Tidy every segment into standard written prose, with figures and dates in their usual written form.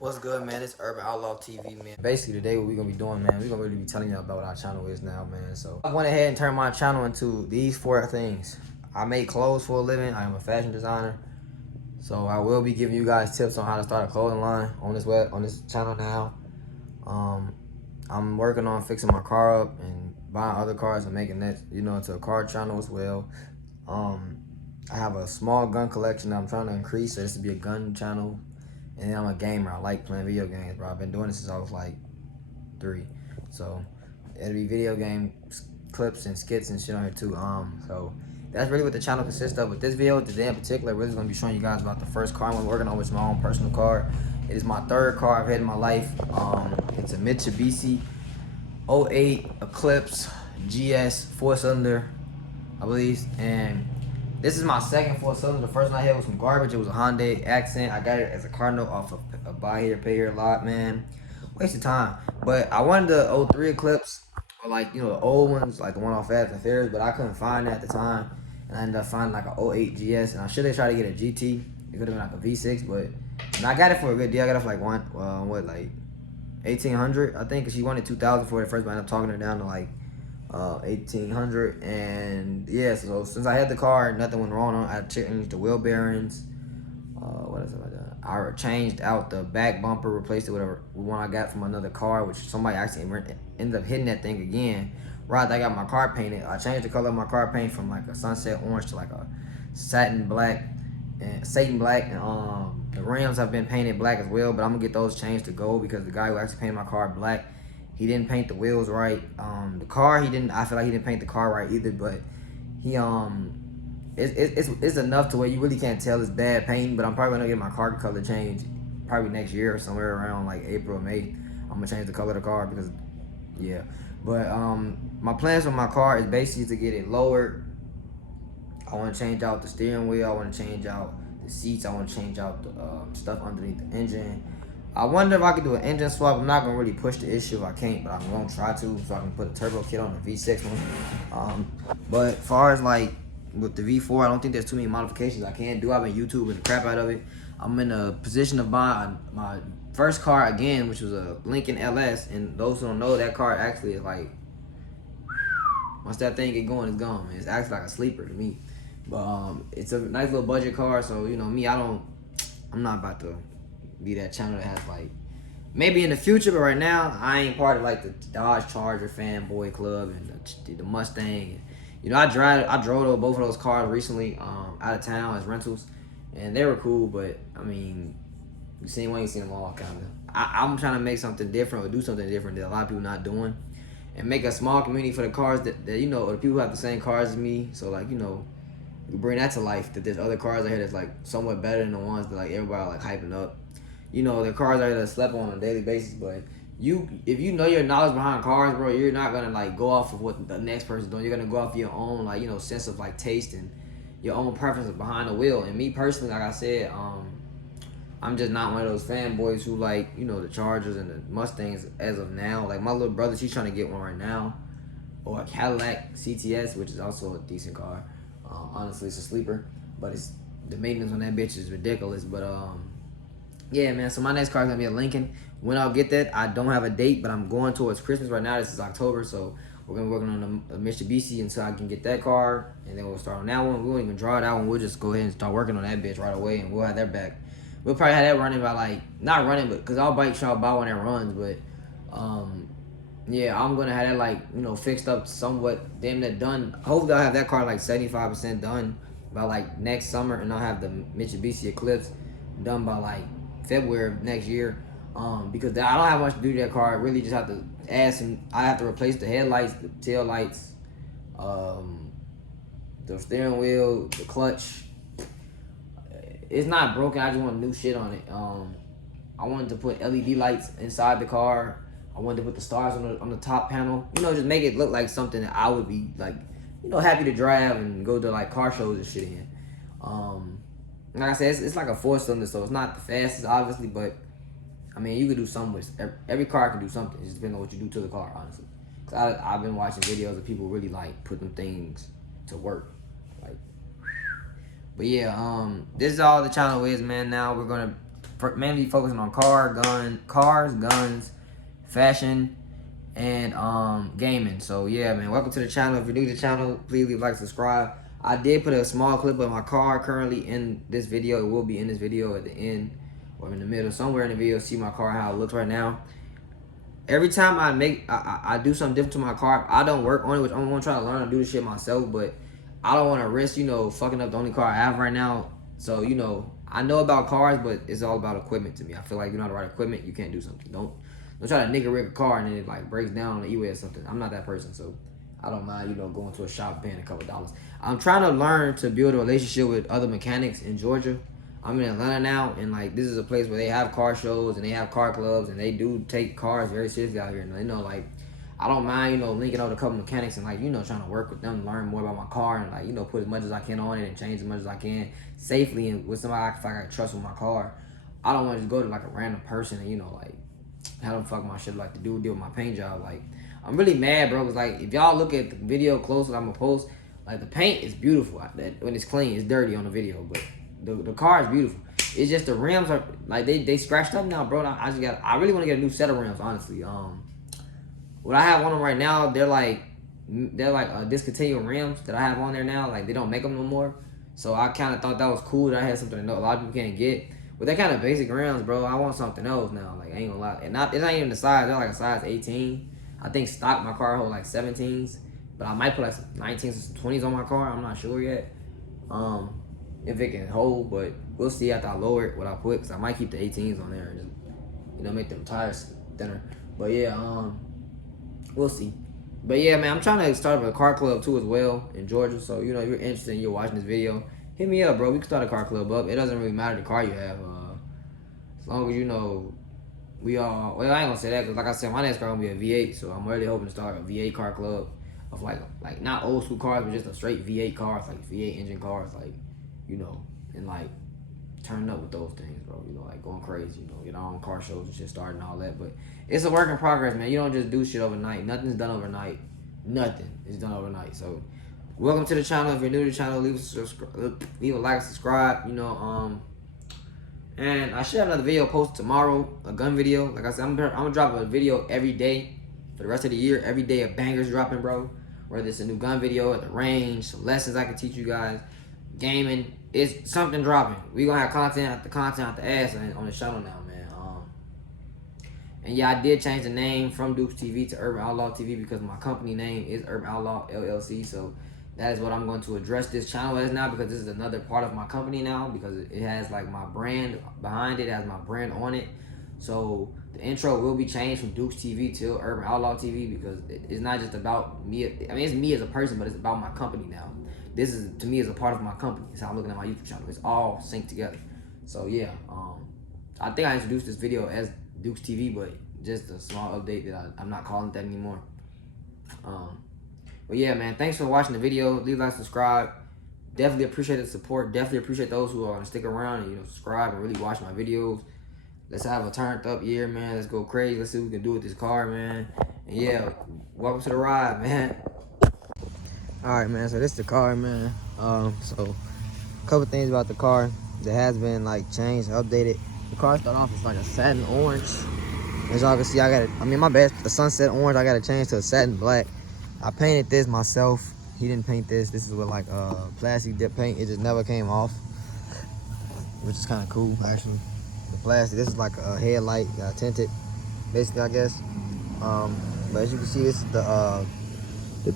What's good, man? It's Urban Outlaw TV, man. Basically, today what we're gonna be doing, man, we're gonna really be telling you about what our channel is now, man. So I went ahead and turned my channel into these four things. I make clothes for a living. I am a fashion designer. So I will be giving you guys tips on how to start a clothing line on this channel now. Um, I'm working on fixing my car up and buying other cars and making that, into a car channel as well. Um, I have a small gun collection that I'm trying to increase, so this will be a gun channel. And I'm a gamer. I like playing video games, bro. I've been doing this since I was like 3. So it'll be video game clips and skits and shit on here too. So that's really what the channel consists of. With this video today in particular, really gonna be showing you guys about the first car I'm working on, which is my own personal car. It is my third car I've had in my life. It's a Mitsubishi '08 Eclipse GS 4-cylinder, I believe, and this is my second 4-cylinder. The first one I had was some garbage. It was a Hyundai Accent. I got it as a car note off of a buy here, pay here lot, man. Waste of time. But I wanted the '03 Eclipse, or like, the old ones, like the one off Fast and Furious, but I couldn't find it at the time. And I ended up finding like a '08 GS, and I should have tried to get a GT. It could have been like a V6, but I got it for a good deal. I got it for like 1,800, I think, because she wanted 2,000 for it at first, but I ended up talking her down to like 1,800. And yeah, so since I had the car, nothing went wrong on it. I changed the wheel bearings. What else have I done? I changed out the back bumper, replaced it with one I got from another car, which somebody actually ended up hitting that thing again right after I got my car painted. I changed the color of my car paint from like a sunset orange to like a satin black, and the rims have been painted black as well, but I'm gonna get those changed to gold because the guy who actually painted my car black, he didn't paint the wheels right. The car, he didn't. I feel like he didn't paint the car right either. But he it's enough to where you really can't tell it's bad paint. But I'm probably gonna get my car color changed probably next year or somewhere around like April or May. I'm gonna change the color of the car because yeah. But my plans for my car is basically to get it lowered. I want to change out the steering wheel. I want to change out the seats. I want to change out the stuff underneath the engine. I wonder if I could do an engine swap. I'm not gonna really push the issue if I can't, but I'm gonna try to, so I can put a turbo kit on the V6 one. But as far as like with the V4, I don't think there's too many modifications I can do. I've been YouTubing the crap out of it. I'm in a position of buying my first car again, which was a Lincoln LS. And those who don't know, that car actually is like, once that thing get going, it's gone, man. It's actually like a sleeper to me. But it's a nice little budget car, so me, I'm not about to be that channel that has like, maybe in the future, but right now I ain't part of like the Dodge Charger fanboy club and the Mustang. I drove both of those cars recently out of town as rentals, and they were cool. But I mean, you seen one, you seen them all, kind of. I'm trying to make something different or do something different that a lot of people not doing, and make a small community for the cars that the people who have the same cars as me. So like we bring that to life. That there's other cars out here that's like somewhat better than the ones that like everybody like hyping up. The cars are that slept on a daily basis, but if you know your knowledge behind cars, bro, you're not gonna like go off of what the next person's doing. You're gonna go off your own like sense of like taste and your own preferences behind the wheel. And me personally, like I said, I'm just not one of those fanboys who like the Chargers and the Mustangs as of now. Like my little brother, she's trying to get one right now, or a Cadillac CTS, which is also a decent car. Honestly, it's a sleeper, but the maintenance on that bitch is ridiculous. But yeah, man. So my next car is gonna be a Lincoln. When I'll get that, I don't have a date, but I'm going towards Christmas right now. This is October, so we're gonna be working on a Mitsubishi until I can get that car, and then we'll start on that one. We won't even draw that one. We'll just go ahead and start working on that bitch right away, and we'll have that back. We'll probably have that running by like not running, but because I'll try to buy one that runs. But yeah, I'm gonna have that like fixed up somewhat, damn that done. Hopefully I'll have that car like 75% done by like next summer, and I'll have the Mitsubishi Eclipse done by like February of next year. Because I don't have much to do to that car. I really just have to add some. I have to replace the headlights, the tail lights, the steering wheel, the clutch. It's not broken. I just want new shit on it. I wanted to put LED lights inside the car. I wanted to put the stars on the top panel. Just make it look like something that I would be like, happy to drive and go to like car shows and shit in. Like I said, it's like a 4-cylinder, so it's not the fastest, obviously, but I mean, you could do something with every car can do something. It just depends on what you do to the car, honestly. Cause I've been watching videos of people really like putting things to work, like. But yeah, this is all the channel is, man. Now we're gonna mainly focusing on cars, guns, fashion, and gaming. So yeah, man, welcome to the channel. If you're new to the channel, please leave a like, subscribe. I did put a small clip of my car currently in this video. It will be in this video at the end or in the middle, somewhere in the video. See my car, how it looks right now. Every time I do something different to my car, I don't work on it, which I'm gonna try to learn to do this shit myself, but I don't want to risk, fucking up the only car I have right now. So, I know about cars, but it's all about equipment to me. I feel like you don't have the right equipment, you can't do something. Don't try to nigga rig a car and then it like breaks down on the E-way or something. I'm not that person, so I don't mind, going to a shop paying a couple dollars. I'm trying to learn to build a relationship with other mechanics in Georgia. I'm in Atlanta now, and like this is a place where they have car shows and they have car clubs, and they do take cars very seriously out here. And like I don't mind, linking up with a couple mechanics and like trying to work with them, learn more about my car, and like put as much as I can on it and change as much as I can safely and with somebody if I got trust with my car. I don't want to just go to like a random person and like how them fuck my shit like to deal with my paint job. Like I'm really mad, bro. Cause like if y'all look at the video close that I'm gonna post, like the paint is beautiful. When it's clean, it's dirty on the video, but the car is beautiful. It's just the rims are like they scratched up now, bro. I really want to get a new set of rims, honestly. What I have on them right now, they're like discontinued rims that I have on there now. Like they don't make them no more. So I kind of thought that was cool that I had something that a lot of people can't get. With that kind of basic rims, bro, I want something else now. Like I ain't gonna lie, and it's not even the size. They're like a size 18. I think stock my car hold like 17s, but I might put like some 19s or some 20s on my car. I'm not sure yet. If it can hold, but we'll see after I lower it what I put, because I might keep the 18s on there and just make them tires thinner. But yeah, we'll see. But yeah, man, I'm trying to start up a car club too as well in Georgia. So if you're interested and you're watching this video, hit me up, bro. We can start a car club up. It doesn't really matter the car you have, as long as we all. Well, I ain't gonna say that because like I said, my next car gonna be a V8, so I'm really hoping to start a V8 car club of like not old school cars, but just a straight V8 cars, like V8 engine cars, like and like turning up with those things, bro. Like going crazy, get our own car shows and shit starting and all that. But it's a work in progress, man. You don't just do shit overnight. Nothing's done overnight. Nothing is done overnight. So welcome to the channel. If you're new to the channel, leave a like, subscribe, and I should have another video posted tomorrow, a gun video. Like I said, I'm gonna drop a video every day for the rest of the year. Every day a banger's dropping, bro. Whether it's a new gun video at the range, some lessons I can teach you guys, gaming, it's something dropping. We gonna have content out the ass on the channel now, man. And yeah, I did change the name from Dukes TV to Urban Outlaw TV because my company name is Urban Outlaw LLC. So that is what I'm going to address this channel as now, because this is another part of my company now, because it has like my brand behind it, has my brand on it. So the intro will be changed from Dukes TV to Urban Outlaw TV, because it's not just about me. I mean, it's me as a person, but it's about my company now. This is, to me, is a part of my company. It's how I'm looking at my YouTube channel. It's all synced together. So yeah, I think I introduced this video as Dukes TV, but just a small update that I'm not calling it that anymore. But yeah, man, thanks for watching the video. Leave a like, subscribe. Definitely appreciate the support. Definitely appreciate those who are gonna stick around and subscribe and really watch my videos. Let's have a turned up year, man. Let's go crazy. Let's see what we can do with this car, man. And yeah, welcome to the ride, man. Alright, man, so this is the car, man. So a couple things about the car that has been like changed, updated. The car started off as like a satin orange. As y'all can see, my bad, the sunset orange, I got to change to a satin black. I painted this myself. He didn't paint this. This is with like plastic dip paint. It just never came off, which is kind of cool, actually. The plastic, this is like a headlight, tinted, basically, I guess. But as you can see, this is the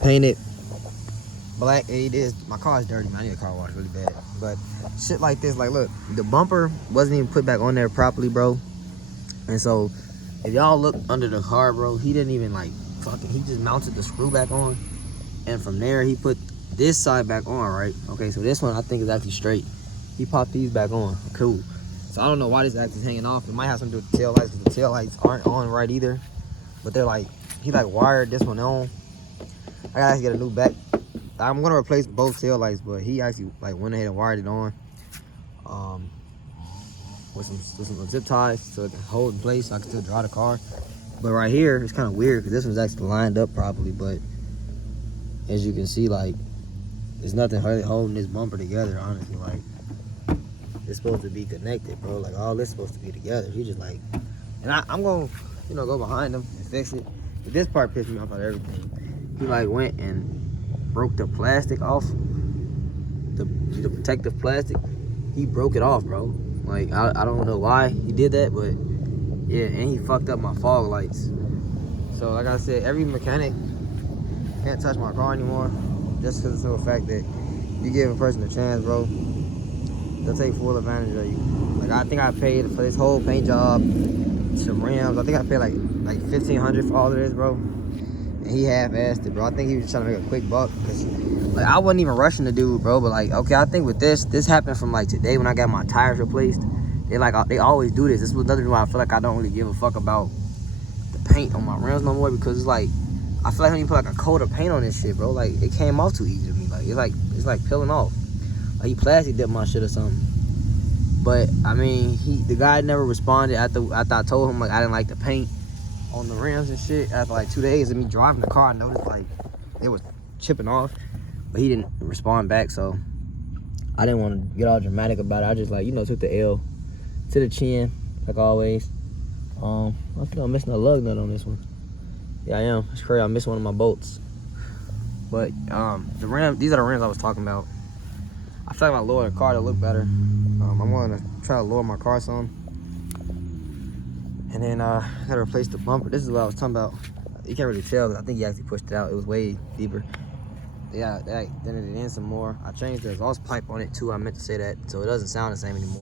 painted black. It is. My car is dirty, man. I need a car wash really bad. But shit like this, like look, the bumper wasn't even put back on there properly, bro. And so if y'all look under the car, bro, he didn't even like he just mounted the screw back on, and from there he put this side back on, right? Okay, so this one I think is actually straight. He popped these back on. Cool. So I don't know why this act is hanging off. It might have something to do with the tail lights, because the tail lights aren't on right either. But they're like, he like wired this one on. I gotta actually get a new back. I'm gonna replace both tail lights, but he actually like went ahead and wired it on. With some zip ties so it can hold in place so I can still drive the car. But right here, it's kind of weird because this one's actually lined up properly, but as you can see, like, there's nothing really holding this bumper together, honestly. Like, it's supposed to be connected, bro. Like, all this supposed to be together. He just like, and I'm gonna, you know, go behind him and fix it. But this part pissed me off out of everything. He like went and broke the plastic off, the protective plastic. He broke it off, bro. Like, I don't know why he did that, but yeah, and he fucked up my fog lights. So like I said, every mechanic can't touch my car anymore, just because of the simple fact that you give a person a chance, bro, they'll take full advantage of you. Like, I think I paid for this whole paint job, some rims. I think I paid like $1,500 for all of this, bro. And he half-assed it, bro. I think he was just trying to make a quick buck, because like, I wasn't even rushing the dude, bro. But like, okay, I think with this happened from like today when I got my tires replaced. They always do this. This was another reason why I feel like I don't really give a fuck about the paint on my rims no more, because it's like, I feel like when you put like a coat of paint on this shit, bro, like, it came off too easy to me. Like, it's like peeling off. Like, he plastic dipped my shit or something. But I mean, the guy never responded after I told him like I didn't like the paint on the rims and shit. After like 2 days of me driving the car, I noticed like it was chipping off, but he didn't respond back. So I didn't want to get all dramatic about it. I just, like, you know, took the L to the chin, like always. I think I'm missing a lug nut on this one. Yeah, I am. It's crazy. I missed one of my bolts. But the rim, these are the rims I was talking about. I feel like if I lower the car to look better. I'm going to try to lower my car some. And then I got to replace the bumper. This is what I was talking about. You can't really tell. I think he actually pushed it out. It was way deeper. Yeah, then it in some more. I changed the exhaust pipe on it too. I meant to say that, so it doesn't sound the same anymore.